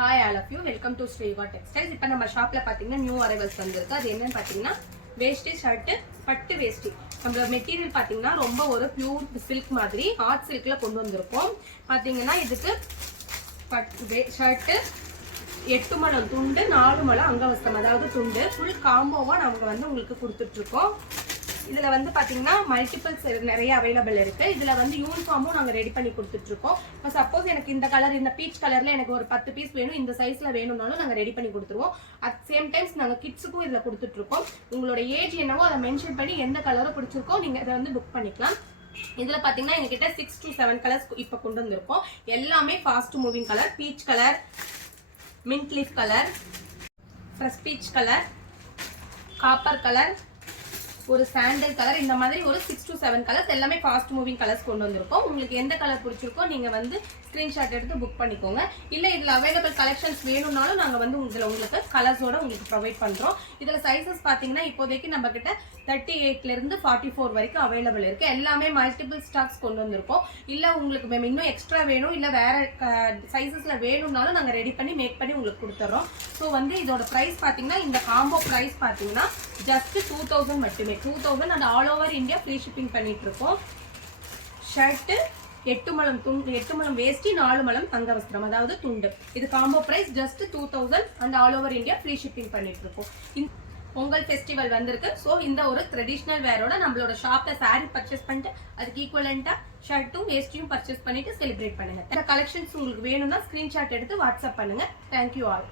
Hi all of you, welcome to Sriva textiles. இப்போ நம்ம ஷாப்ல பாத்தீங்கன்னா நியூ அரைவல்ஸ் வந்திருக்கு. அது என்னன்னு பாத்தீங்கன்னா வேஷ்டி ஷர்ட், பட்டு வேஷ்டி. நம்ம மெட்டீரியல் பாத்தீங்கன்னா ரொம்ப ஒரு பியூர் சில்க் மாதிரி ஹாட் சில்க்ல கொண்டு வந்திருக்கோம். பாத்தீங்கன்னா இதுக்கு ஷர்ட் 8 முழம் துண்டு, 4 முழம் அங்கவஸ்திரம், அதாவது துண்டு ஃபுல் காம்போவா நம்ம வந்து உங்களுக்கு கொடுத்துட்டு இருக்கோம். இதுல வந்து பாத்தீங்கன்னா மல்டிபிள்ஸ் நிறைய அவைலபிள் இருக்கு. இதுல வந்து யூனிஃபார்மும் நாங்க ரெடி பண்ணி கொடுத்துட்டு இருக்கோம். சப்போஸ் எனக்கு இந்த கலர், இந்த பீச் கலர்ல எனக்கு ஒரு 10 பீஸ் வேணும், இந்த சைஸ்ல வேணும்னாலும் நாங்க ரெடி பண்ணி கொடுத்துருவோம். அட் சேம் டைம்ஸ் நாங்க கிட்ஸுக்கும் இதுல கொடுத்துட்டு இருக்கோம். உங்களோட ஏஜ் என்னவோ அதை மென்ஷன் பண்ணி எந்த கலரும் பிடிச்சிருக்கோ நீங்க இதை வந்து புக் பண்ணிக்கலாம். இதுல பாத்தீங்கன்னா எங்ககிட்ட 6 to 7 கலர்ஸ் இப்ப கொண்டு வந்திருக்கோம். எல்லாமே fast moving colour. Peach colour, mint leaf colour, fresh peach colour, copper colour, ஒரு சாண்டல் கலர், இந்த மாதிரி ஒரு 6 to 7 கலர்ஸ் எல்லாமே ஃபாஸ்ட் மூவிங் கலர்ஸ் கொண்டு வந்திருக்கோம். உங்களுக்கு எந்த கலர் பிடிச்சிருக்கோ நீங்க வந்து ஸ்கிரீன்ஷாட் எடுத்து புக் பண்ணிக்கோங்க. இல்ல இதுல அவைலபிள் கலெக்ஷன்ஸ் வேணும்னாலும் நாங்க வந்து உங்களுக்கு கலர்ஸோட உங்களுக்கு ப்ரொவைட் பண்றோம். இதுல சைசஸ் பாத்தீங்கன்னா இப்போதைக்கு நம்ம கிட்ட 38ல இருந்து 44 வரைக்கும் அவைலபிள் இருக்கு. எல்லாமே மல்டிபிள் ஸ்டாக்ஸ் கொண்டு வந்திருக்கோம். இல்ல உங்களுக்கு இன்னும் எக்ஸ்ட்ரா வேணும், இல்ல வேற சைசஸ்ல வேணும்னாலும் நாங்க ரெடி பண்ணி மேக் பண்ணி உங்களுக்கு கொடுத்துறோம். ஸோ வந்து இதோட பிரைஸ் பாத்தீங்கன்னா இந்த காம்போ பிரைஸ் பாத்தீங்கன்னா ஜஸ்ட் 2000 மட்டுமே. 2000 and all over India free shipping பண்ணிட்டு இருக்கோம். ஷர்ட் 8 முழம் துண்டு, 8 முழம் வேஷ்டி, 4 முழம் அங்கவஸ்திரம், அதாவது துண்டு. இது combo price just 2000 and all over India free shipping பண்ணிட்டு இருக்கோம். பொங்கல் ஃபெஸ்டிவல் வந்திருக்கு. ஸோ இந்த ஒரு ட்ரெடிஷ்னல் வேரோட நம்மளோட ஷாப்ல சாரி பர்ச்சேஸ் பண்ணிட்டு அதுக்கு ஈக்குவலண்டா ஷர்ட்டும் வேஸ்டியும் பர்ச்சேஸ் பண்ணிட்டு செலிப்ரேட் பண்ணுங்க. இந்த கலெக்ஷன்ஸ் உங்களுக்கு வேணும்னா ஸ்கிரீன்ஷாட் எடுத்து வாட்ஸ்அப் பண்ணுங்க. Thank you all.